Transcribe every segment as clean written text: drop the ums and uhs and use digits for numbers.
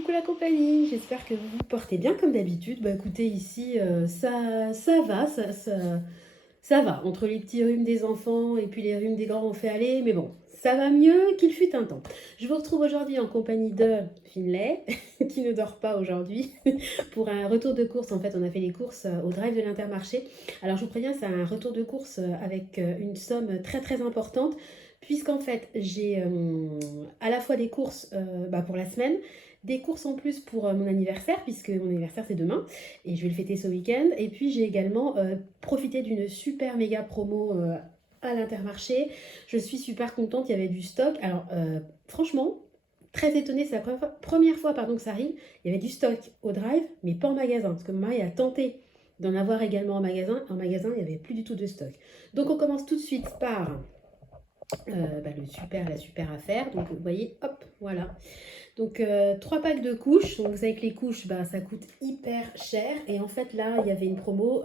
Coucou la compagnie, j'espère que vous vous portez bien comme d'habitude. Bah écoutez, ici, ça va, ça va. Entre les petits rhumes des enfants et puis les rhumes des grands, on fait aller, mais bon, ça va mieux qu'il fut un temps. Je vous retrouve aujourd'hui en compagnie de Finlay, qui ne dort pas aujourd'hui, pour un retour de course. En fait, on a fait les courses au drive de l'Intermarché. Alors je vous préviens, c'est un retour de course avec une somme très très importante, puisqu'en fait, j'ai à la fois des courses pour la semaine, des courses en plus pour mon anniversaire, puisque mon anniversaire c'est demain, et je vais le fêter ce week-end. Et puis j'ai également profité d'une super méga promo à l'Intermarché. Je suis super contente, il y avait du stock. Alors franchement, très étonnée, c'est la première fois pardon, que ça arrive. Il y avait du stock au drive, mais pas en magasin, parce que mon mari a tenté d'en avoir également en magasin. En magasin, il n'y avait plus du tout de stock. Donc on commence tout de suite par la super affaire. Donc vous voyez, hop, voilà. Donc 3 packs de couches. Donc, vous savez que les couches, ça coûte hyper cher. Et en fait là, il y avait une promo.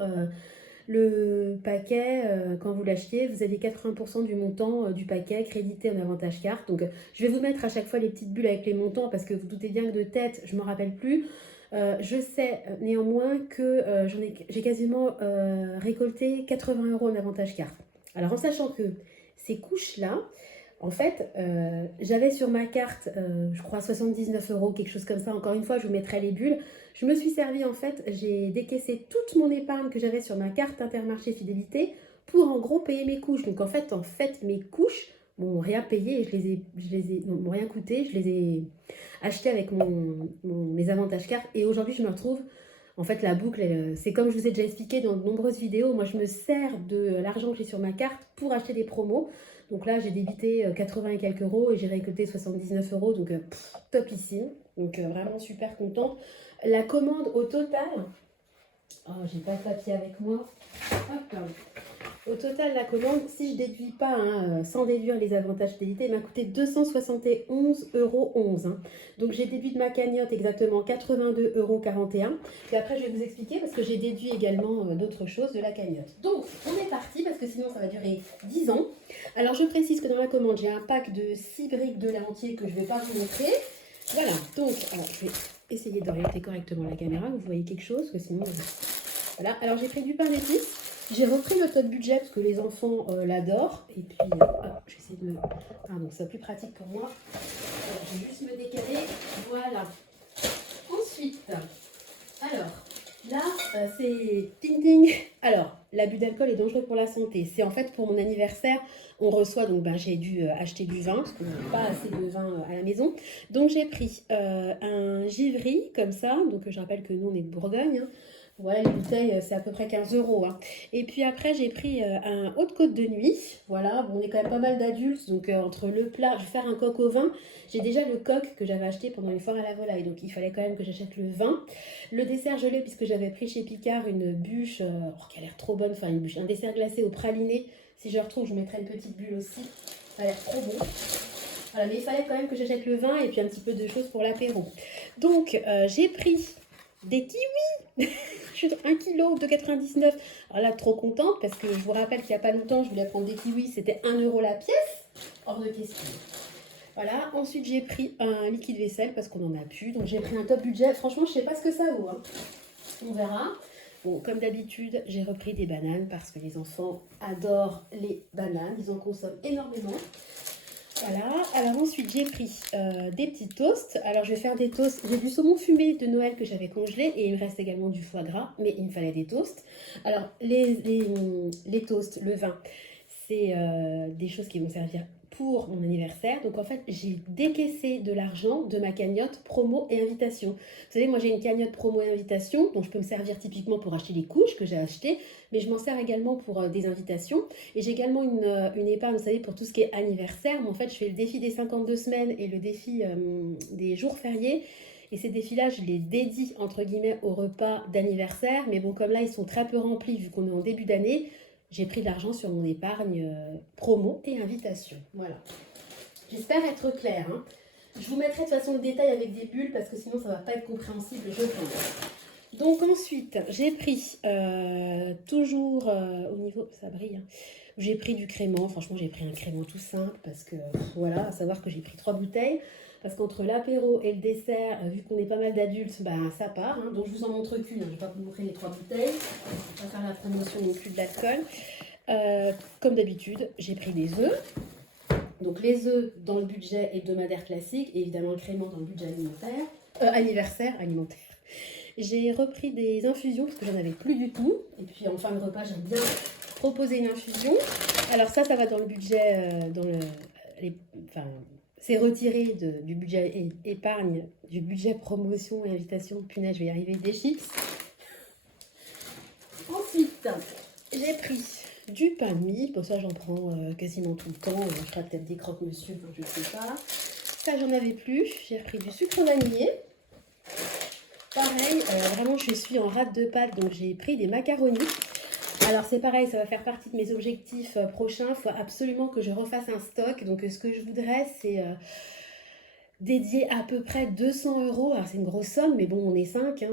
Le paquet, quand vous l'achetiez, vous avez 80% du montant du paquet crédité en avantage carte. Donc je vais vous mettre à chaque fois les petites bulles avec les montants parce que vous doutez bien que de tête, je ne me rappelle plus. Je sais néanmoins que j'ai quasiment récolté 80 € en avantage carte. Alors en sachant que ces couches-là, en fait, j'avais sur ma carte, je crois 79 €, quelque chose comme ça. Encore une fois, je vous mettrai les bulles. Je me suis servi, en fait, j'ai décaissé toute mon épargne que j'avais sur ma carte Intermarché Fidélité pour en gros payer mes couches. Donc en fait mes couches m'ont rien payé, m'ont rien coûté. Je les ai achetées avec mes avantages cartes. Et aujourd'hui, je me retrouve. En fait, la boucle, c'est comme je vous ai déjà expliqué dans de nombreuses vidéos. Moi, je me sers de l'argent que j'ai sur ma carte pour acheter des promos. Donc là, j'ai débité 80 et quelques euros et j'ai récolté 79 €. Donc, topissime. Donc, vraiment super contente. La commande au total. Oh, j'ai pas le papier avec moi. Hop. Au total, la commande, si je déduis pas, sans déduire les avantages fidélité, m'a coûté 271,11 €. Donc j'ai déduit de ma cagnotte exactement 82,41 €. Et après, je vais vous expliquer parce que j'ai déduit également d'autres choses de la cagnotte. Donc, on est parti parce que sinon, ça va durer 10 ans. Alors, je précise que dans la commande, j'ai un pack de 6 briques de lait entier que je ne vais pas vous montrer. Voilà, donc, alors je vais essayer d'orienter correctement la caméra, que vous voyez quelque chose, que sinon... Voilà, alors j'ai pris du pain d'épices. J'ai repris le tot budget parce que les enfants l'adorent. Et puis, j'essaie de me... Ah, donc c'est plus pratique pour moi. Je vais juste me décaler. Voilà. Ensuite, alors, là, c'est ting ting. Alors, l'abus d'alcool est dangereux pour la santé. C'est en fait pour mon anniversaire, on reçoit, donc j'ai dû acheter du vin, parce qu'on n'a pas assez de vin à la maison. Donc j'ai pris un givry, comme ça. Donc je rappelle que nous, on est de Bourgogne, hein. Voilà, les bouteilles, c'est à peu près 15 €, hein. Et puis après, j'ai pris un haut de côte de nuit. Voilà, bon, on est quand même pas mal d'adultes. Donc entre le plat, je vais faire un coq au vin. J'ai déjà le coq que j'avais acheté pendant une foire à la volaille. Donc il fallait quand même que j'achète le vin. Le dessert gelé, puisque j'avais pris chez Picard une bûche qui a l'air trop bonne. Enfin, une bûche, un dessert glacé au praliné. Si je retrouve, je vous mettrai une petite bulle aussi. Ça a l'air trop bon. Voilà, mais il fallait quand même que j'achète le vin et puis un petit peu de choses pour l'apéro. Donc j'ai pris des kiwis. 1 kg de 99. Alors là, trop contente parce que je vous rappelle qu'il n'y a pas longtemps, je voulais prendre des kiwis, c'était 1 € la pièce. Hors de question. Voilà, ensuite j'ai pris un liquide vaisselle parce qu'on n'en a plus. Donc j'ai pris un top budget. Franchement, je ne sais pas ce que ça vaut, hein. On verra. Bon, comme d'habitude, j'ai repris des bananes parce que les enfants adorent les bananes. Ils en consomment énormément. Voilà, alors ensuite j'ai pris des petits toasts. Alors je vais faire des toasts, j'ai du saumon fumé de Noël que j'avais congelé et il me reste également du foie gras, mais il me fallait des toasts. Alors les toasts, le vin, c'est des choses qui vont servir pour mon anniversaire. Donc en fait, j'ai décaissé de l'argent de ma cagnotte promo et invitation. Vous savez, moi j'ai une cagnotte promo et invitation dont je peux me servir typiquement pour acheter les couches que j'ai achetées, mais je m'en sers également pour des invitations. Et j'ai également une épargne, vous savez, pour tout ce qui est anniversaire. Mais en fait, je fais le défi des 52 semaines et le défi des jours fériés. Et ces défis-là, je les dédie, entre guillemets, au repas d'anniversaire. Mais bon, comme là, ils sont très peu remplis vu qu'on est en début d'année, j'ai pris de l'argent sur mon épargne promo et invitation. Voilà. J'espère être claire, hein. Je vous mettrai de toute façon le détail avec des bulles parce que sinon, ça ne va pas être compréhensible, je pense. Donc ensuite, j'ai pris toujours au niveau, ça brille, hein. J'ai pris du crément, franchement j'ai pris un crément tout simple parce que voilà, à savoir que j'ai pris 3 bouteilles. parce qu'entre l'apéro et le dessert, vu qu'on est pas mal d'adultes, ben, ça part. Hein. Donc je vous en montre qu'une, je ne vais pas vous montrer les 3 bouteilles, on va faire la promotion non plus de l'alcool. Comme d'habitude, j'ai pris des œufs. Donc les œufs dans le budget hebdomadaire classique, et évidemment le crément dans le budget alimentaire. J'ai repris des infusions parce que j'en avais plus du tout. Et puis en fin de repas, j'aime bien proposer une infusion. Alors ça va dans le budget, c'est retiré du budget épargne, du budget promotion et invitation. Punaise, je vais y arriver, des chips. Ensuite, j'ai pris du pain de mie. Pour ça, j'en prends quasiment tout le temps. Je ferai peut-être des croque-monsieur, je ne sais pas. Ça, j'en avais plus. J'ai repris du sucre vanillé. Pareil, vraiment, je suis en rate de pâtes, donc j'ai pris des macaronis. Alors, c'est pareil, ça va faire partie de mes objectifs prochains. Il faut absolument que je refasse un stock. Donc, ce que je voudrais, c'est dédier à peu près 200 €. Alors, c'est une grosse somme, mais bon, on est 5, hein,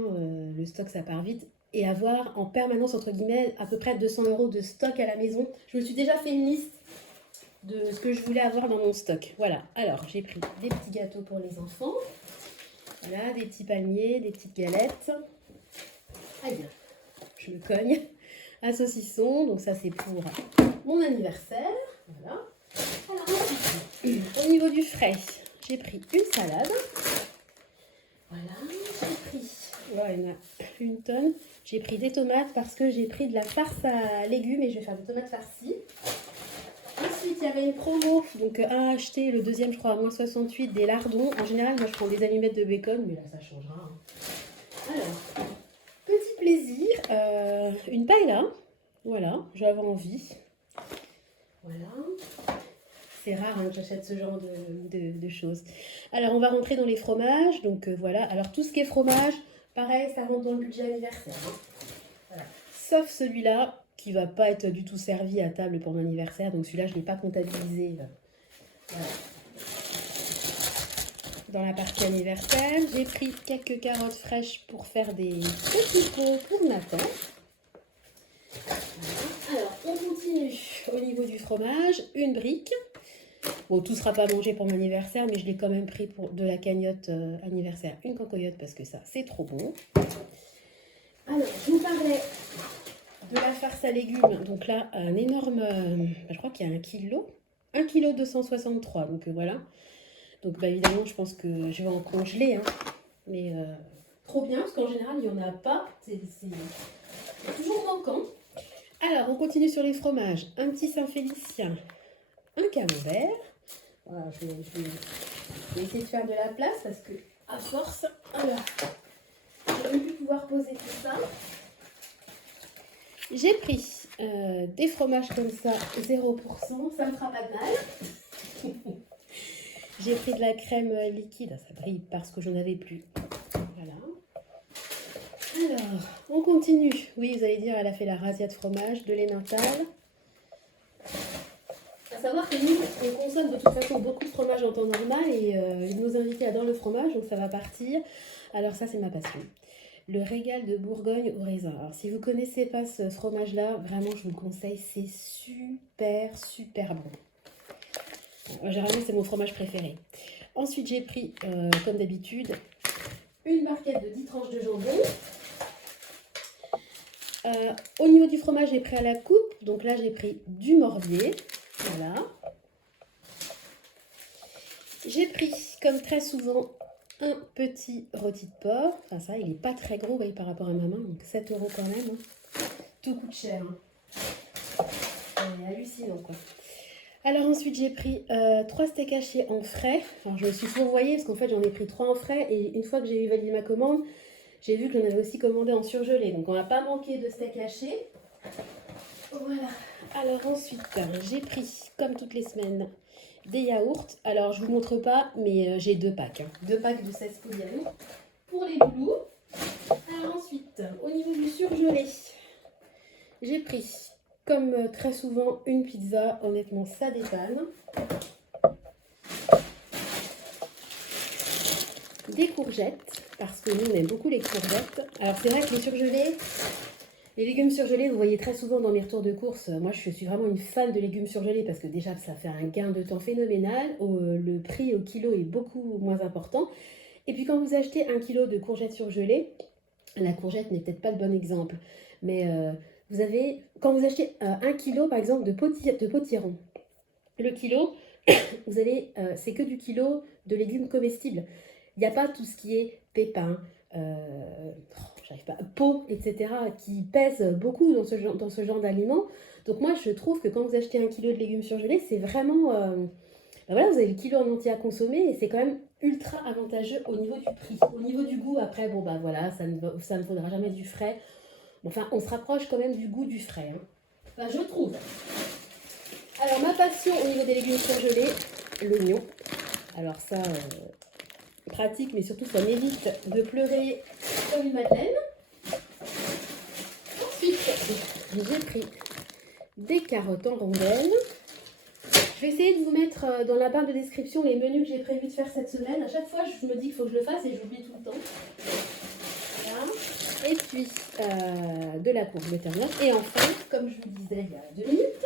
le stock, ça part vite. Et avoir en permanence, entre guillemets, à peu près 200 € de stock à la maison. Je me suis déjà fait une liste de ce que je voulais avoir dans mon stock. Voilà, alors, j'ai pris des petits gâteaux pour les enfants. Voilà, des petits palmiers, des petites galettes. Aïe, je me cogne. Un saucisson, donc ça c'est pour mon anniversaire. Voilà. Alors ensuite, au niveau du frais, j'ai pris une salade. Voilà, j'ai pris, voilà, il y en a une tonne. J'ai pris des tomates parce que j'ai pris de la farce à légumes et je vais faire des tomates farcies. Ensuite, il y avait une promo, donc un acheté, le deuxième, je crois, à moins 68, des lardons. En général, moi, je prends des allumettes de bacon, mais là, ça changera. Hein. Alors, petit plaisir, une paella. Voilà, j'avais envie. Voilà. C'est rare hein, que j'achète ce genre de choses. Alors, on va rentrer dans les fromages. Donc, voilà. Alors, tout ce qui est fromage, pareil, ça rentre dans le budget anniversaire. Hein. Voilà. Sauf celui-là, qui va pas être du tout servi à table pour mon anniversaire. Donc celui-là, je ne l'ai pas comptabilisé voilà. Dans la partie anniversaire. J'ai pris quelques carottes fraîches pour faire des petits pots pour Nathan. Voilà. Alors, on continue au niveau du fromage. Une brique. Bon, tout ne sera pas mangé pour mon anniversaire, mais je l'ai quand même pris pour de la cagnotte anniversaire. Une cancoyote parce que ça, c'est trop bon. Alors, je vous parlais de la farce à légumes, donc là un énorme, je crois qu'il y a 1 kg, 1 kg 263, donc voilà. Donc bah, évidemment je pense que je vais en congeler, hein. Mais trop bien parce qu'en général il n'y en a pas, c'est toujours manquant. Alors on continue sur les fromages, un petit Saint-Félicien, un camembert. Voilà, je vais essayer de faire de la place parce que à force, alors je vais même plus pouvoir poser tout ça. J'ai pris des fromages comme ça, 0%, ça me fera pas de mal. J'ai pris de la crème liquide, ça brille parce que j'en avais plus. Voilà. Alors, on continue. Oui, vous allez dire, elle a fait la razzia de fromage, de l'emmental. À savoir que nous, on consomme de toute façon beaucoup de fromage en temps normal et nos invités adorent le fromage, donc ça va partir. Alors ça, c'est ma passion. Le régal de Bourgogne au raisin. Alors, si vous ne connaissez pas ce fromage-là, vraiment, je vous le conseille. C'est super, super bon. Généralement, c'est mon fromage préféré. Ensuite, j'ai pris, comme d'habitude, une barquette de 10 tranches de jambon. Au niveau du fromage, j'ai pris à la coupe. Donc là, j'ai pris du morbier. Voilà. J'ai pris, comme très souvent, un petit rôti de porc. Enfin ça, il n'est pas très gros, vous voyez, par rapport à ma main. Donc 7 € quand même. Hein. Tout coûte cher. Hein. C'est hallucinant, quoi. Alors ensuite, j'ai pris 3 steaks hachés en frais. Alors je me suis fourvoyée parce qu'en fait, j'en ai pris 3 en frais. Et une fois que j'ai eu validé ma commande, j'ai vu que j'en avais aussi commandé en surgelé. Donc on n'a pas manqué de steaks hachés. Voilà. Alors ensuite, j'ai pris, comme toutes les semaines, des yaourts. Alors, je ne vous montre pas, mais j'ai 2 packs. Hein. 2 packs de 16 polyamines pour les loulous. Alors ensuite, au niveau du surgelé, j'ai pris, comme très souvent, une pizza. Honnêtement, ça dépanne. Des courgettes, parce que nous, on aime beaucoup les courgettes. Alors, c'est vrai que les surgelés, Les légumes surgelés, vous voyez très souvent dans mes retours de course, moi je suis vraiment une fan de légumes surgelés parce que déjà ça fait un gain de temps phénoménal, le prix au kilo est beaucoup moins important. Et puis quand vous achetez 1 kilo de courgettes surgelées, la courgette n'est peut-être pas le bon exemple, mais quand vous achetez 1 kilo par exemple de potiron, le kilo, c'est que du kilo de légumes comestibles. Il n'y a pas tout ce qui est pépins, j'arrive pas, peau, etc., qui pèsent beaucoup dans ce genre d'aliments. Donc moi, je trouve que quand vous achetez 1 kilo de légumes surgelés, c'est vraiment... voilà, vous avez le kilo en entier à consommer et c'est quand même ultra avantageux au niveau du prix. Au niveau du goût, après, bon bah voilà, ça ne faudra jamais du frais. Enfin, on se rapproche quand même du goût du frais. Hein. Enfin, je trouve. Alors, ma passion au niveau des légumes surgelés, l'oignon. Alors ça, pratique, mais surtout ça m'évite de pleurer comme une madeleine. Ensuite, j'ai pris des carottes en rondelles. Je vais essayer de vous mettre dans la barre de description les menus que j'ai prévu de faire cette semaine. À chaque fois, je me dis qu'il faut que je le fasse et j'oublie tout le temps. Voilà. Et puis, de la courge butternut. Et enfin, comme je vous disais il y a 2 minutes,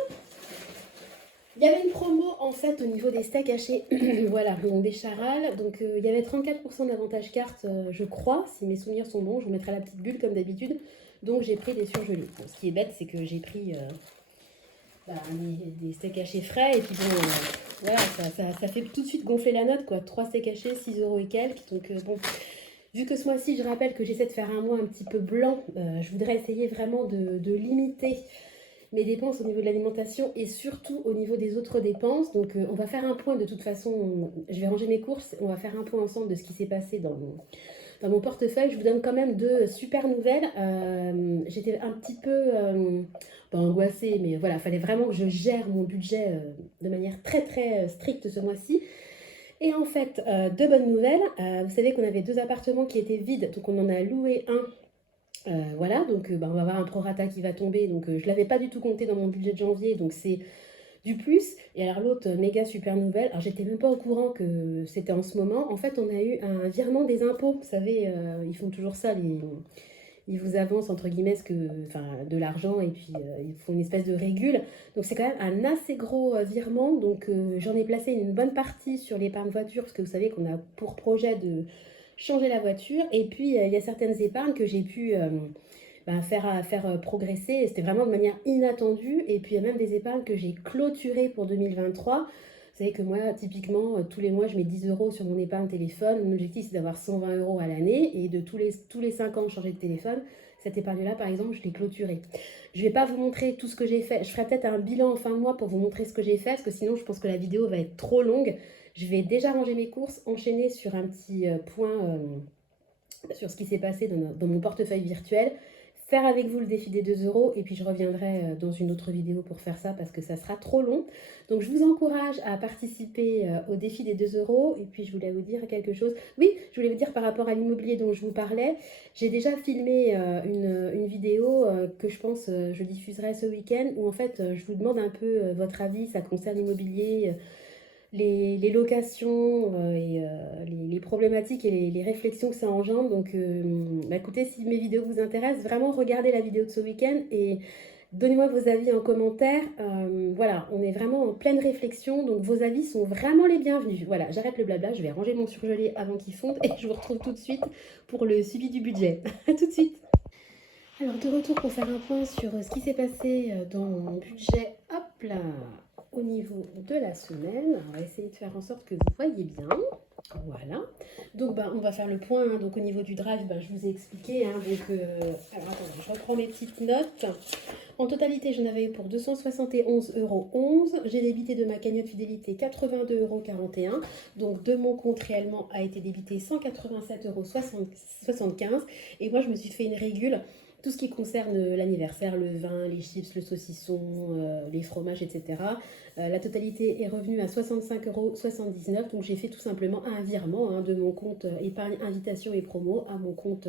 il y avait une promo en fait au niveau des steaks hachés, voilà, donc des charales. Donc il y avait 34% d'avantage carte, je crois, si mes souvenirs sont bons. Je vous mettrai la petite bulle comme d'habitude. Donc j'ai pris des surgelés. Bon, ce qui est bête, c'est que j'ai pris des steaks hachés frais. Et puis bon, voilà, ça fait tout de suite gonfler la note, quoi. 3 steaks hachés, 6 € et quelques. Donc bon, vu que ce mois-ci, je rappelle que j'essaie de faire un mois un petit peu blanc, je voudrais essayer vraiment de limiter mes dépenses au niveau de l'alimentation et surtout au niveau des autres dépenses. Donc on va faire un point de toute façon, je vais ranger mes courses, on va faire un point ensemble de ce qui s'est passé dans mon portefeuille. Je vous donne quand même 2 super nouvelles. J'étais un petit peu, pas angoissée, mais voilà, il fallait vraiment que je gère mon budget de manière très très stricte ce mois-ci. Et en fait, 2 bonnes nouvelles. Vous savez qu'on avait 2 appartements qui étaient vides, donc on en a loué un. Voilà, donc on va avoir un prorata qui va tomber. Donc je ne l'avais pas du tout compté dans mon budget de janvier, donc c'est du plus. Et alors l'autre, méga super nouvelle, alors j'étais même pas au courant que c'était en ce moment. En fait, on a eu un virement des impôts. Vous savez, ils font toujours ça, ils vous avancent entre guillemets de l'argent et puis ils font une espèce de régule. Donc c'est quand même un assez gros virement. Donc j'en ai placé une bonne partie sur l'épargne voiture parce que vous savez qu'on a pour projet de changer la voiture. Et puis il y a certaines épargnes que j'ai pu faire progresser. C'était vraiment de manière inattendue. Et puis il y a même des épargnes que j'ai clôturées pour 2023. Vous savez que moi, typiquement, tous les mois, je mets 10 € sur mon épargne téléphone. Mon objectif, c'est d'avoir 120 € à l'année. Et de tous les 5 ans, changer de téléphone. Cette épargne-là, par exemple, je l'ai clôturée. Je ne vais pas vous montrer tout ce que j'ai fait. Je ferai peut-être un bilan en fin de mois pour vous montrer ce que j'ai fait. Parce que sinon, je pense que la vidéo va être trop longue. Je vais déjà ranger mes courses, enchaîner sur un petit point sur ce qui s'est passé dans mon portefeuille virtuel. Faire avec vous le défi des 2 € et puis je reviendrai dans une autre vidéo pour faire ça parce que ça sera trop long. Donc je vous encourage à participer au défi des 2 € et puis je voulais vous dire quelque chose. Oui, je voulais vous dire par rapport à l'immobilier dont je vous parlais, j'ai déjà filmé une vidéo que je pense je diffuserai ce week-end où en fait je vous demande un peu votre avis, ça concerne l'immobilier, les locations et les problématiques et les réflexions que ça engendre. Donc écoutez, si mes vidéos vous intéressent, vraiment regardez la vidéo de ce week-end et donnez-moi vos avis en commentaire. Voilà, on est vraiment en pleine réflexion, donc vos avis sont vraiment les bienvenus. Voilà, j'arrête le blabla, je vais ranger mon surgelé avant qu'il fonde et je vous retrouve tout de suite pour le suivi du budget. A tout de suite. Alors de retour pour faire un point sur ce qui s'est passé dans mon budget, hop là, au niveau de la semaine. On va essayer de faire en sorte que vous voyez bien. Voilà. Donc on va faire le point. Hein. Donc au niveau du drive, je vous ai expliqué. Hein. Donc, alors attendez, je reprends mes petites notes. En totalité, j'en avais eu pour 271,11 €. J'ai débité de ma cagnotte fidélité 82,41 €. Donc de mon compte réellement a été débité 187,75 €. Et moi, je me suis fait une régule. Tout ce qui concerne l'anniversaire, le vin, les chips, le saucisson, les fromages, etc. La totalité est revenue à 65,79 €. Donc j'ai fait tout simplement un virement de mon compte épargne, invitation et promo à mon compte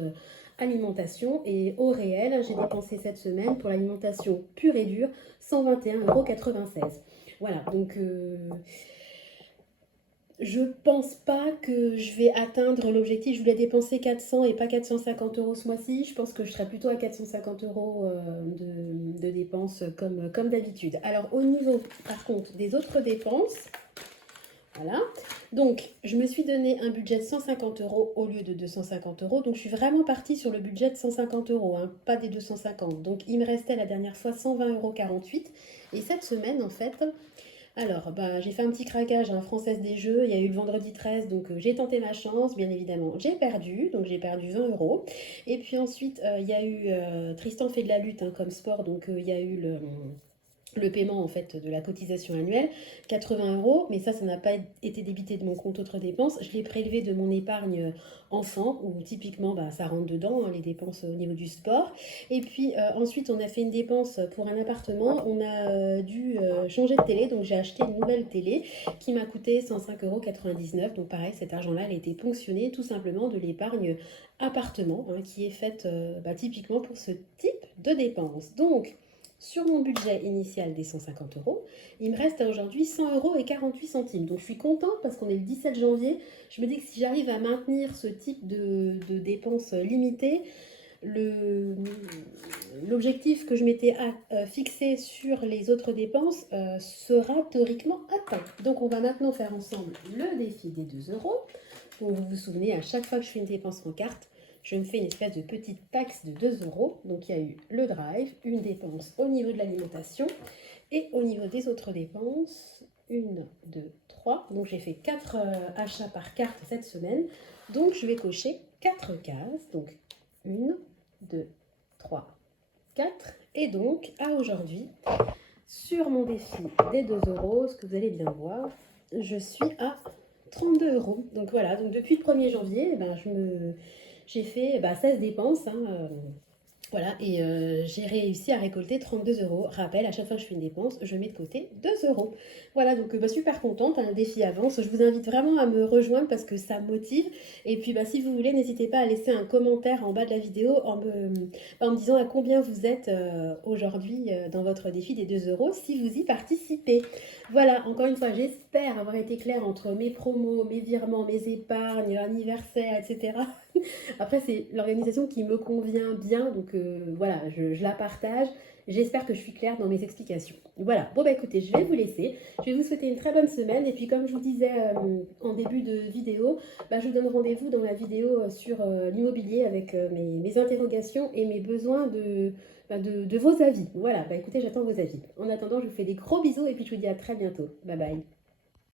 alimentation. Et au réel, j'ai dépensé cette semaine pour l'alimentation pure et dure 121,96 €. Voilà, donc Je pense pas que je vais atteindre l'objectif. Je voulais dépenser 400 et pas 450 euros ce mois-ci. Je pense que je serai plutôt à 450 euros de dépenses comme d'habitude. Alors au niveau par contre des autres dépenses, voilà. Donc, je me suis donné un budget de 150 euros au lieu de 250 euros. Donc, je suis vraiment partie sur le budget de 150 euros, hein, pas des 250. Donc, il me restait la dernière fois 120,48 euros. Et cette semaine, en fait, alors, bah, j'ai fait un petit craquage, hein, Française des Jeux. Il y a eu le vendredi 13, donc j'ai tenté ma chance, bien évidemment. J'ai perdu, donc j'ai perdu 20 euros. Et puis ensuite, il y a eu Tristan fait de la lutte, hein, comme sport, donc il y a eu le paiement en fait de la cotisation annuelle, 80 euros, mais ça n'a pas été débité de mon compte autres dépenses. Je l'ai prélevé de mon épargne enfant, où typiquement bah, ça rentre dedans, hein, les dépenses au niveau du sport. Et puis ensuite, on a fait une dépense pour un appartement. On a dû changer de télé, donc j'ai acheté une nouvelle télé qui m'a coûté 105,99 €. Donc pareil, cet argent-là, elle a été ponctionné tout simplement de l'épargne appartement, hein, qui est faite bah, typiquement pour ce type de dépenses. Donc, sur mon budget initial des 150 euros, il me reste aujourd'hui 100 euros et 48 centimes. Donc je suis contente parce qu'on est le 17 janvier. Je me dis que si j'arrive à maintenir ce type de dépenses limitées, l'objectif que je m'étais fixé sur les autres dépenses sera théoriquement atteint. Donc on va maintenant faire ensemble le défi des 2 euros. Donc vous vous souvenez, à chaque fois que je fais une dépense en carte, je me fais une espèce de petite taxe de 2 euros. Donc il y a eu le drive, une dépense au niveau de l'alimentation et au niveau des autres dépenses, 1, 2, 3. Donc j'ai fait 4 achats par carte cette semaine. Donc je vais cocher 4 cases. Donc 1, 2, 3, 4. Et donc à aujourd'hui, sur mon défi des 2 euros, ce que vous allez bien voir, je suis à 32 euros. Donc voilà, donc depuis le 1er janvier, ben, j'ai fait 16 dépenses. Hein, voilà, et j'ai réussi à récolter 32 euros. Rappel, à chaque fois que je fais une dépense, je mets de côté 2 euros. Voilà, donc super contente, un défi avance. Je vous invite vraiment à me rejoindre parce que ça me motive. Et puis si vous voulez, n'hésitez pas à laisser un commentaire en bas de la vidéo en me disant à combien vous êtes aujourd'hui dans votre défi des 2 euros si vous y participez. Voilà, encore une fois, j'espère avoir été claire entre mes promos, mes virements, mes épargnes, anniversaires, etc. Après, c'est l'organisation qui me convient bien, donc voilà, je la partage. J'espère que je suis claire dans mes explications. Voilà, bon écoutez, je vais vous laisser. Je vais vous souhaiter une très bonne semaine. Et puis comme je vous disais en début de vidéo, je vous donne rendez-vous dans la vidéo sur l'immobilier avec mes interrogations et mes besoins de vos avis. Voilà, écoutez, j'attends vos avis. En attendant, je vous fais des gros bisous et puis je vous dis à très bientôt. Bye bye.